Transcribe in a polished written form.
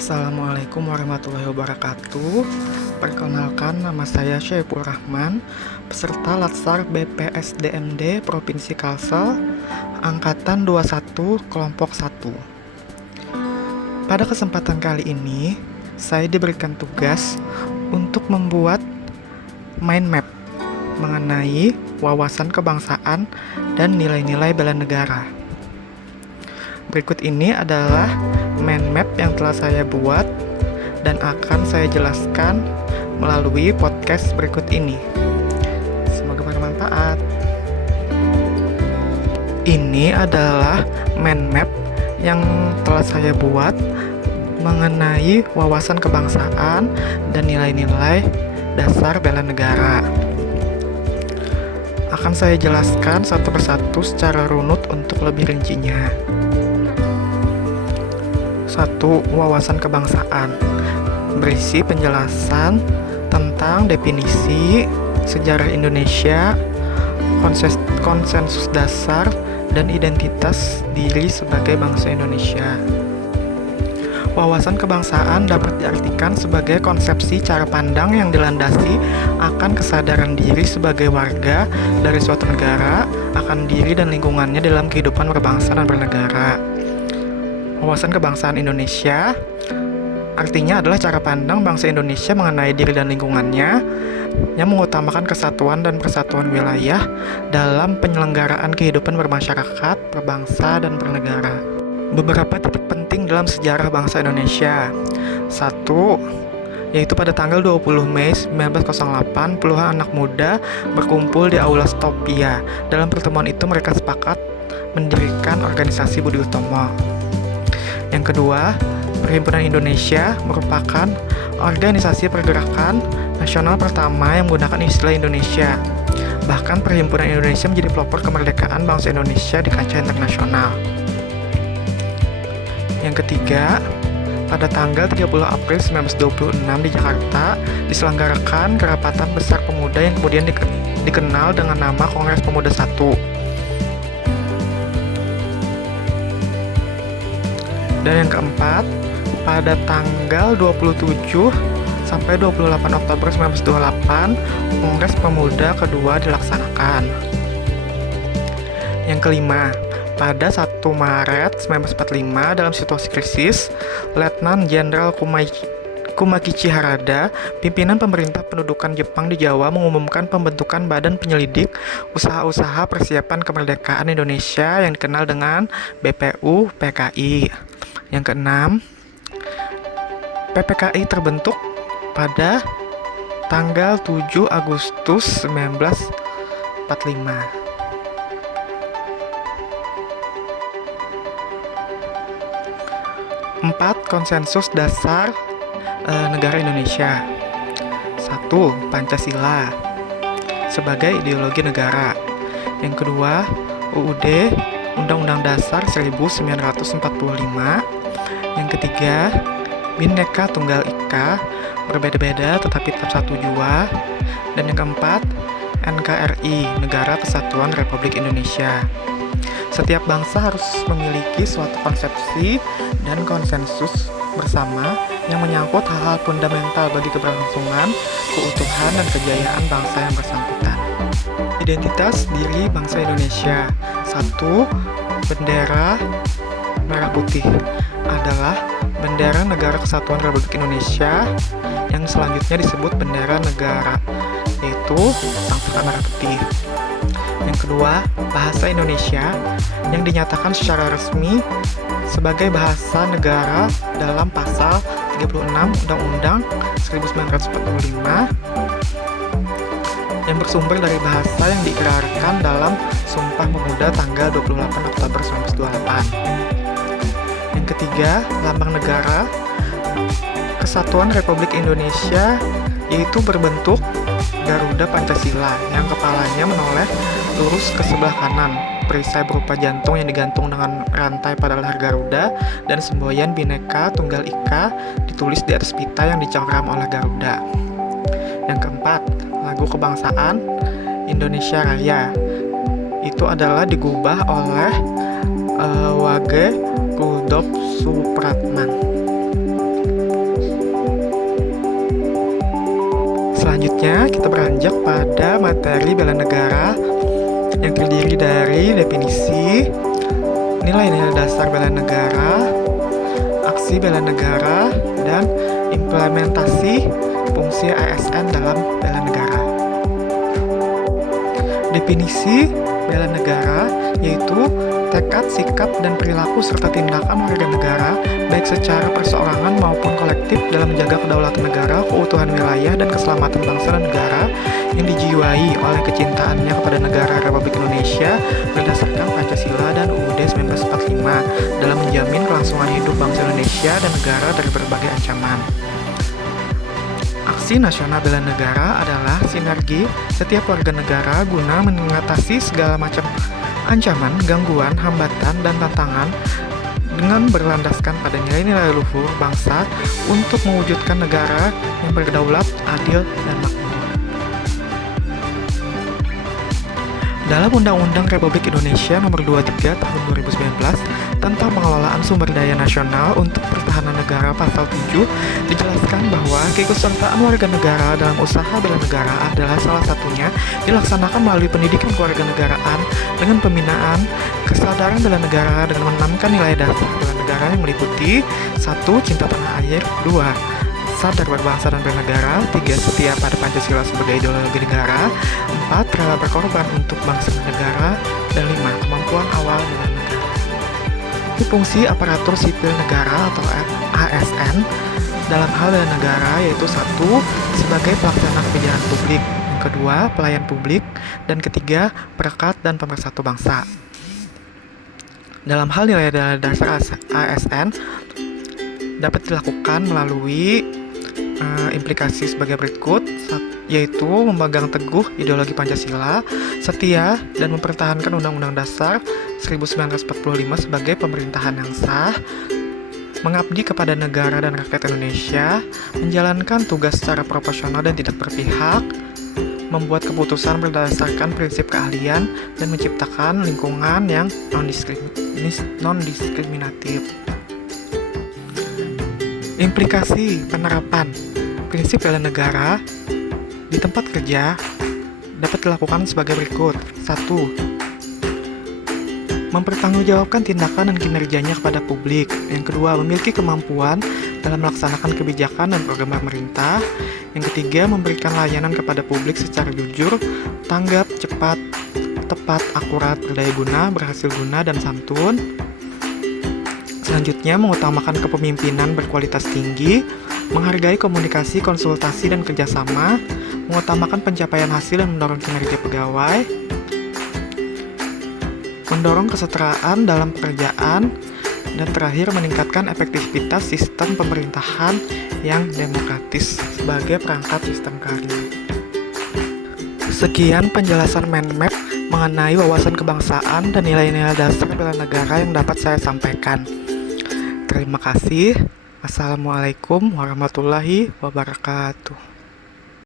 Assalamualaikum warahmatullahi wabarakatuh. Perkenalkan, nama saya Syaiful Rahman, peserta Latsar BPSDMD Provinsi Kalsel, Angkatan 21, Kelompok 1. Pada kesempatan kali ini, saya diberikan tugas untuk membuat mind map mengenai wawasan kebangsaan dan nilai-nilai bela negara. Berikut ini adalah mind map yang telah saya buat dan akan saya jelaskan melalui podcast berikut ini. Semoga bermanfaat. Ini adalah mind map yang telah saya buat mengenai wawasan kebangsaan dan nilai-nilai dasar bela negara. Akan saya jelaskan satu persatu secara runut untuk lebih rincinya. 1. Wawasan kebangsaan berisi penjelasan tentang definisi, sejarah Indonesia, konsensus dasar, dan identitas diri sebagai bangsa Indonesia. Wawasan kebangsaan dapat diartikan sebagai konsepsi cara pandang yang dilandasi akan kesadaran diri sebagai warga dari suatu negara, akan diri dan lingkungannya dalam kehidupan berbangsa dan bernegara. Wawasan kebangsaan Indonesia artinya adalah cara pandang bangsa Indonesia mengenai diri dan lingkungannya yang mengutamakan kesatuan dan persatuan wilayah dalam penyelenggaraan kehidupan bermasyarakat, berbangsa, dan bernegara. Beberapa titik penting dalam sejarah bangsa Indonesia. 1. Yaitu pada tanggal 20 Mei 1908, puluhan anak muda berkumpul di Aula Stopia. Dalam pertemuan itu mereka sepakat mendirikan organisasi Budi Utomo. Yang kedua, Perhimpunan Indonesia merupakan organisasi pergerakan nasional pertama yang menggunakan istilah Indonesia. Bahkan Perhimpunan Indonesia menjadi pelopor kemerdekaan bangsa Indonesia di kancah internasional. Yang ketiga, pada tanggal 30 April 1926 di Jakarta diselenggarakan Kerapatan Besar Pemuda yang kemudian dikenal dengan nama Kongres Pemuda I. Dan yang keempat, pada tanggal 27 sampai 28 Oktober 1928, Kongres Pemuda kedua dilaksanakan. Yang kelima, pada 1 Maret 1945 dalam situasi krisis, Letnan Jenderal Kumakichi Harada, pimpinan pemerintah pendudukan Jepang di Jawa, mengumumkan pembentukan Badan Penyelidik Usaha-usaha Persiapan Kemerdekaan Indonesia yang dikenal dengan BPU-PKI. Yang keenam, PPKI terbentuk pada tanggal 7 Agustus 1945. Empat, konsensus dasar negara Indonesia. 1. Pancasila sebagai ideologi negara. Yang kedua, UUD, Undang-Undang Dasar 1945. Yang ketiga, Bhinneka Tunggal Ika, berbeda-beda tetapi tetap satu jua. Dan yang keempat, NKRI, Negara Kesatuan Republik Indonesia. Setiap bangsa harus memiliki suatu konsepsi dan konsensus bersama yang menyangkut hal-hal fundamental bagi keberlangsungan, keutuhan, dan kejayaan bangsa yang bersangkutan. Identitas diri bangsa Indonesia. 1. Bendera merah putih adalah bendera Negara Kesatuan Republik Indonesia yang selanjutnya disebut bendera negara, yaitu Sangsaka merah putih. Yang kedua, bahasa Indonesia yang dinyatakan secara resmi sebagai bahasa negara dalam pasal 36 Undang-Undang 1945 yang bersumber dari bahasa yang diikrarkan dalam Sumpah Pemuda tanggal 28 Oktober 1928. Yang ketiga, lambang negara Kesatuan Republik Indonesia, yaitu berbentuk Garuda Pancasila yang kepalanya menoleh lurus ke sebelah kanan, perisai berupa jantung yang digantung dengan rantai pada leher Garuda, dan semboyan Bhinneka Tunggal Ika ditulis di atas pita yang dicengkram oleh Garuda. Yang keempat, lagu kebangsaan Indonesia Raya. Itu adalah digubah oleh Wage Rudolf Supratman. Selanjutnya, kita beranjak pada materi bela negara yang terdiri dari definisi, nilai-nilai dasar bela negara, aksi bela negara, dan implementasi fungsi ASN dalam bela negara. Definisi bela negara yaitu tekad, sikap, dan perilaku serta tindakan warga negara baik secara perseorangan maupun kolektif dalam menjaga kedaulatan negara, keutuhan wilayah, dan keselamatan bangsa dan negara yang dijiwai oleh kecintaannya kepada negara Republik Indonesia berdasarkan Pancasila dan UUD 1945 dalam menjamin kelangsungan hidup bangsa Indonesia dan negara dari berbagai ancaman. Aksi nasional bela negara adalah sinergi setiap warga negara guna mengatasi segala macam ancaman, gangguan, hambatan, dan tantangan dengan berlandaskan pada nilai-nilai luhur bangsa untuk mewujudkan negara yang berdaulat, adil, dan makmur. Dalam Undang-Undang Republik Indonesia Nomor 23 Tahun 2019 tentang pengelolaan sumber daya nasional untuk pertahanan negara Pasal 7 dijelaskan bahwa keikutsertaan warga negara dalam usaha bela negara adalah salah satunya dilaksanakan melalui pendidikan kewarganegaraan dengan pembinaan kesadaran bela negara dengan menanamkan nilai dasar bela negara yang meliputi 1. Cinta tanah air, 2. Sadar berbangsa dan bernegara, 3. Setia pada Pancasila sebagai ideologi negara, 4. Rela berkorban untuk bangsa dan negara, dan 5. Kemampuan awal bela negara. Fungsi aparatur sipil negara atau ASN dalam hal bela negara yaitu 1. Sebagai pelaksana kebijakan publik, yang kedua pelayan publik, dan ketiga perekat dan pemersatu bangsa. Dalam hal nilai dasar ASN dapat dilakukan melalui implikasi sebagai berikut, yaitu memegang teguh ideologi Pancasila, setia dan mempertahankan Undang-Undang Dasar 1945 sebagai pemerintahan yang sah, mengabdi kepada negara dan rakyat Indonesia, menjalankan tugas secara proporsional dan tidak berpihak, membuat keputusan berdasarkan prinsip keahlian, dan menciptakan lingkungan yang non-diskriminatif. Implikasi penerapan prinsip bela negara di tempat kerja dapat dilakukan sebagai berikut. 1. Mempertanggungjawabkan tindakan dan kinerjanya kepada publik. Yang kedua, memiliki kemampuan dalam melaksanakan kebijakan dan program pemerintah. Yang ketiga, memberikan layanan kepada publik secara jujur, tanggap, cepat, tepat, akurat, berdaya guna, berhasil guna, dan santun. Selanjutnya, mengutamakan kepemimpinan berkualitas tinggi, menghargai komunikasi, konsultasi, dan kerjasama, mengutamakan pencapaian hasil dan mendorong kinerja pegawai, mendorong kesetaraan dalam pekerjaan, dan terakhir meningkatkan efektivitas sistem pemerintahan yang demokratis sebagai perangkat sistem KARI. Sekian penjelasan Menmep mengenai wawasan kebangsaan dan nilai-nilai dasar bela negara yang dapat saya sampaikan. Terima kasih. Assalamualaikum warahmatullahi wabarakatuh.